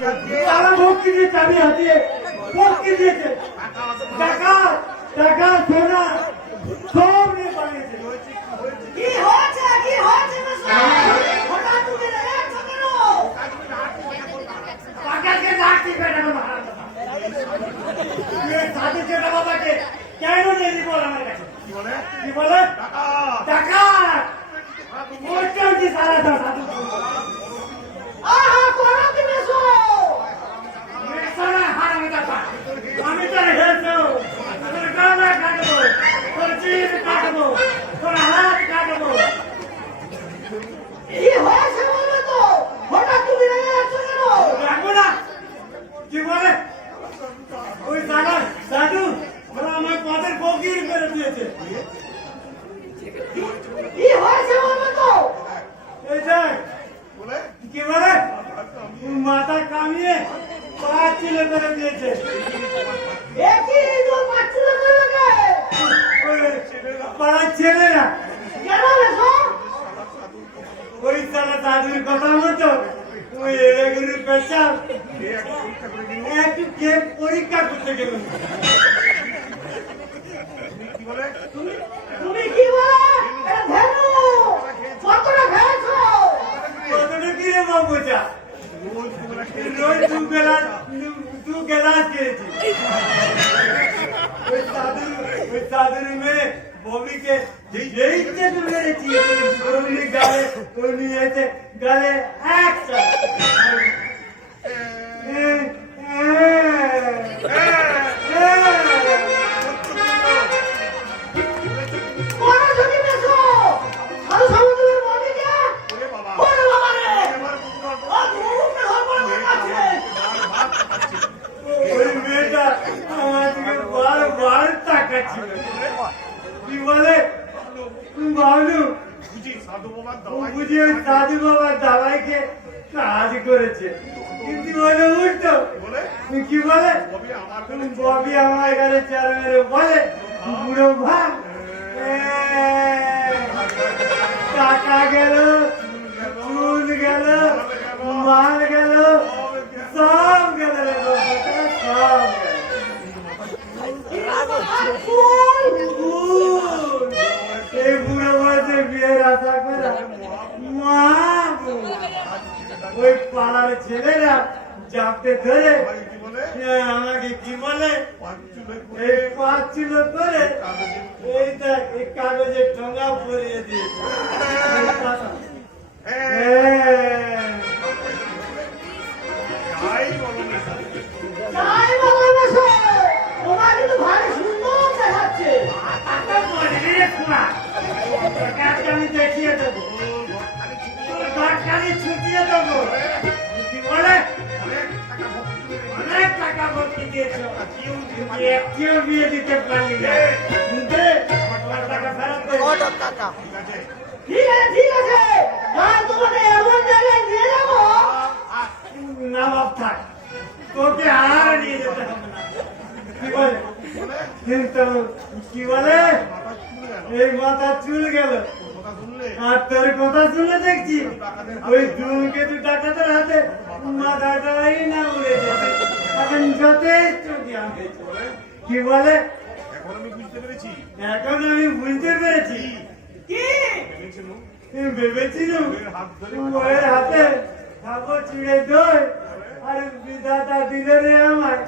সারা ভক্তি দিয়ে চাবি হাতিয়ে ভক্তি দিয়েছে টাকা টাকা সোনা সব নিয়ে পালিয়েছে। কি হচ্ছে হঠাৎ তুমি রেখেছ কেন? টাকাকে রাখছি বেটা সাধু চেটা বাবাকে কেন নিয়ে দিব আমার কাছে? কি বলে টাকা সারা সাধু আমি তো হেলছো তোর গানা কাটবো তোর চিজ কাটবো তোর হাত কাটবো। কি হয়েছে বলো তো? হঠাৎ তুমি রেগে যাচ্ছ কেন? রাখবো না। কি বলে ওই সারা সাধু ওরা আমার পথের বগির করে দিয়েছে। কি হয়েছে বলো তো? এই যে কি বলে মাথা কামিয়ে পা চিলে করে দিয়েছে। একই তোর পাচ্ছিল কেন? পাড়ার ছেলেরা কেন রেছো? ওই সারা দাদুর কথা মতো ওই এগুলো পেছাল একটু কে পরীক্ষা করতে গেল। তুমি কি বলে? এটা ধেনু কতটা খেয়েছো? কতটা কি রে বাবু চা রোজ দু গেলাস খেয়েছি। ওই সাধুর মেয়ে ববিকে যেই চেতু মেরেছি অমনি গালে অমনি এসে গালে একটা কি বলে বাবলু বুঝি ওই সাধু বাবার দাওয়াইকে কাজ করেছে কিন্তু বলে উল্টো কি বলে ববি আমার এখানে চার মেরে বলে বুড়ো ভাগ টাকা গেল চুল গেল মাল গেল সব গেল রে সব এই বুড়ো বয়সে বিয়ের আশা করে মা ওই পাড়ার ছেলেরা জাপতে ধরে আমাকে কি বলে এই পাঁচ ছিল করে এই দেখ এই কাগজে ঠোঙা পরিয়ে দিয়েছে। আমি দেখিয়ে দেবো তোর ঘরখানি ছুটিয়ে দেবো। কি বলে অনেক টাকা ভর্তি দিয়েছ একটিও বিয়ে দিতে পারলি না। টাকা ফেরত ঠিক আছে তোমাকে এমন জায়গায় নিয়ে যাবো না বাপ থাক তোকে আর নিয়ে যেতে হবে না। কি বলে কিন্তু কি বলে এই মাথা চুল গেল আর তোর কথা শুনে দেখছি ওই দুকে দু টাকাতে হাতে মাথাটাই না উড়ে যেতে এখন যথেষ্ট জ্ঞান হয়েছে। কি বলে এখন আমি বুঝতে পেরেছি কি ভেবেছিল ওর হাতে খাবো চিড়ে দই আর বিধাতা দিলে রে আমায়